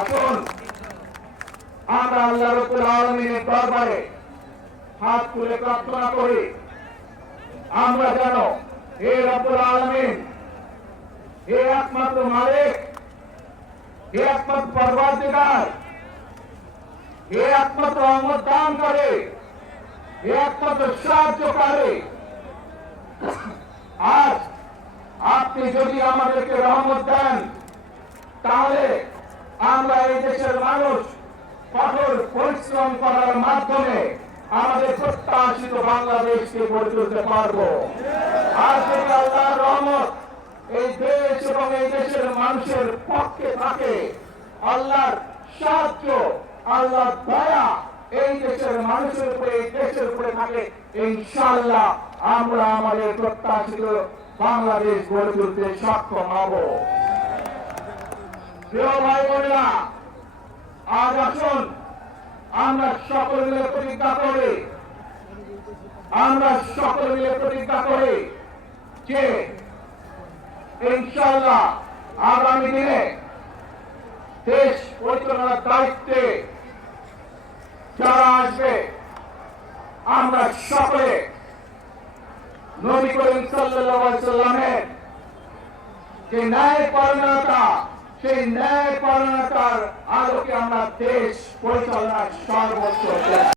আসুন আমরা আল্লাহ রাব্বুল আলামিনের দরবারে হাত তুলে প্রার্থনা করি, আমরা যেন হে রাব্বুল আলামিন, হে একমাত্র মালিক, হে একমাত্র পরওয়ারদিগার, হে একমাত্র রহমত দান করে, হে একমাত্র সাহায্যকারী, আজ আপনি যদি আমাদেরকে রহমত দেন তাহলে আমরা এই দেশের মানুষ কঠোর পরিশ্রম করার মাধ্যমে আমাদের প্রত্যাশিত বাংলাদেশকে গড়ে তুলতে পারবো। আর যদি আল্লাহর রহমত এই দেশ এবং এই দেশের মানুষের পক্ষে থাকে, আল্লাহর সাহায্য, আল্লাহর দয়া এই দেশের মানুষের উপরে, এই দেশের উপরে থাকে, ইনশাআল্লাহ আমরা আমাদের প্রত্যাশিত বাংলাদেশ গড়ে তুলতে সক্ষম হব। প্রিয় ভাই বোনেরা, আজ আসুন আমরা সকলে মিলে প্রতিজ্ঞা করি, আমরা সকলে মিলে প্রতিজ্ঞা করি যে ইনশাআল্লাহ আগামী দিনে দেশ পরিচালনার দায়িত্বে যারা আসবে, আমরা সকলে নবী করিম সাল্লাল্লাহু আলাইহি সাল্লামের যে ন্যায় পরায়ণতা, সেই ন্যায় পরায়ণতার আলোকে আমরা দেশ পরিচালনার সর্বোচ্চ